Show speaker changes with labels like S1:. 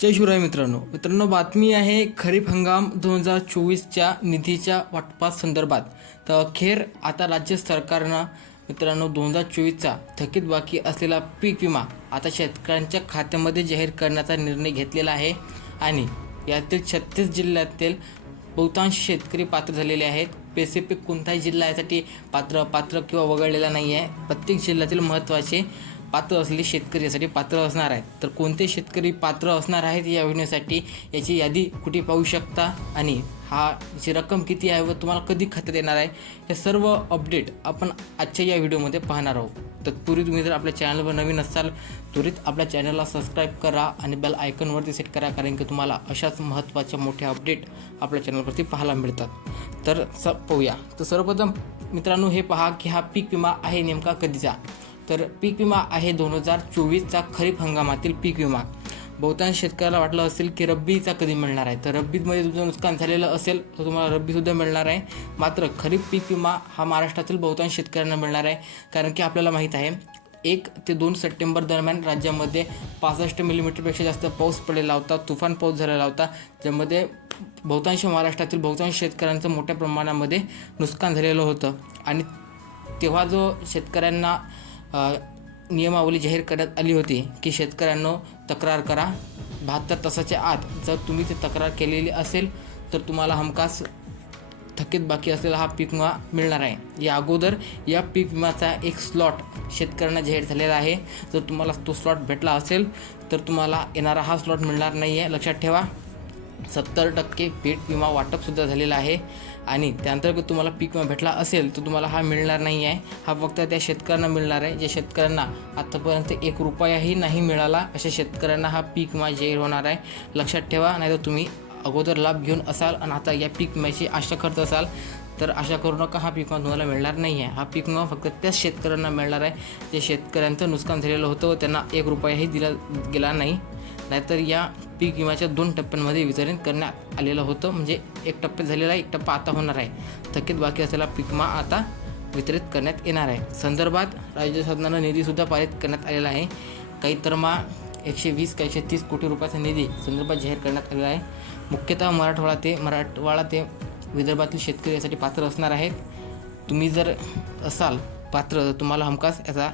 S1: जय शिवराय मित्रांनो. मित्रांनो बातमी आहे खरीप हंगाम दोन हजार चोवीसच्या निधीच्या वाटपा संदर्भात. तर अखेर आता राज्य सरकारनं मित्रांनो दोन हजार चोवीसचा थकीत बाकी असलेला पीक विमा आता शेतकऱ्यांच्या खात्यामध्ये जाहीर करण्याचा निर्णय घेतलेला आहे आणि यातील छत्तीस जिल्ह्यातील बहुतांश शेतकरी पात्र झालेले आहेत. स्पेसिफिक कोणताही जिल्हा यासाठी पात्र पात्र किंवा वगळलेला नाही आहे प्रत्येक जिल्ह्यातील महत्त्वाचे पात्र असलेले शेतकरी यासाठी पात्र असणार आहेत. तर कोणते शेतकरी पात्र असणार आहेत या योजनेसाठी? याची यादी कुठे पाहू शकता? आणि हा याची रक्कम किती आहे व तुम्हाला कधी खात्यात येणार आहे? हे सर्व अपडेट आपण आजच्या या व्हिडिओमध्ये पाहणार आहोत. तत्पूर्वी तुम्ही जर आपल्या चॅनलवर नवीन असाल त्वरित आपल्या चॅनलला सबस्क्राईब करा आणि बेल आयकॉनवरती सेट करा कारण की तुम्हाला अशाच महत्त्वाच्या मोठ्या अपडेट आपल्या चॅनलवरती पाहायला मिळतात. तर स पाहूया. तर सर्वप्रथम मित्रांनो हे पहा की हा पीक विमा आहे नेमका कधीचा? तर पीक विमा आहे दोन हजार चोवीसचा खरीप हंगामातील पीक विमा. बहुतांश शेतकऱ्याला वाटलं असेल की रब्बीचा कधी मिळणार आहे. तर रब्बीमध्ये तुमचं नुकसान झालेलं असेल तर तुम्हाला रब्बीसुद्धा मिळणार आहे. मात्र खरीप पीक विमा हा महाराष्ट्रातील बहुतांश शेतकऱ्यांना मिळणार आहे. कारण की आपल्याला माहीत आहे एक ते दोन सप्टेंबर दरम्यान राज्यामध्ये पासष्ट मिलीमीटरपेक्षा जास्त पाऊस पडलेला होता तुफान पाऊस झालेला होता. ज्यामध्ये बहुतांश महाराष्ट्रातील बहुतांश शेतकऱ्यांचं मोठ्या प्रमाणामध्ये नुकसान झालेलं होतं. आणि तेव्हा जो शेतकऱ्यांना नियमावली जाहीर करण्यात आली होती की शेतकऱ्यांनो तक्रार करा. बहात्तर तासाच्या आत जर तुम्ही ती तक्रार केलेली असेल तर तुम्हाला हमखास थकीत बाकी असलेला हा पीक विमा मिळणार आहे. या अगोदर या पीक विमाचा एक स्लॉट शेतकऱ्यांना जाहीर झालेला आहे. जर तुम्हाला तो स्लॉट भेटला असेल तर तुम्हाला येणारा हा स्लॉट मिळणार नाही आहे लक्षात ठेवा. सत्तर टक्के पीक विमा वाटपसुद्धा झालेला आहे. आणि त्यानंतर तुम्हाला पीक भेटला असेल तर तुम्हाला हा मिळणार नाही आहे हा फक्त त्या शेतकऱ्यांना मिळणार आहे. जे शेतकऱ्यांना आत्तापर्यंत एक रुपयाही नाही मिळाला अशा शेतकऱ्यांना हा पीक विमा जाहीर होणार आहे. लक्षात ठेवा नाहीतर तुम्ही अगोदर लाभ घेऊन असाल आणि आता या पीक विम्याची आशा करत असाल तर आशा करू नका हा पीक विमा तुम्हाला मिळणार नाही आहे हा पीक विमा फक्त त्याच शेतकऱ्यांना मिळणार आहे. जे शेतकऱ्यांचं नुकसान झालेलं होतं व त्यांना एक रुपयाही दिला गेला नाही. नाहीतर या पीक विम्याच्या दोन टप्प्यांमध्ये वितरण करण्यात आलेलं होतं. म्हणजे एक टप्प्यात झालेला आहे एक टप्पा आता होणार आहे. थकीत बाकी असलेला पीक विमा आता वितरित करण्यात येणार आहे. संदर्भात राज्य शासनानं निधीसुद्धा पारित करण्यात आलेला आहे. काही तरमा एकशे वीस का एकशे तीस कोटी रुपयाचा निधी संदर्भात जाहीर करण्यात आलेला आहे. मुख्यतः मराठवाडा ते मराठवाडा ते विदर्भातील शेतकरी यासाठी पात्र असणार आहेत. तुम्ही जर असाल पात्र तुम्हाला हमखास याचा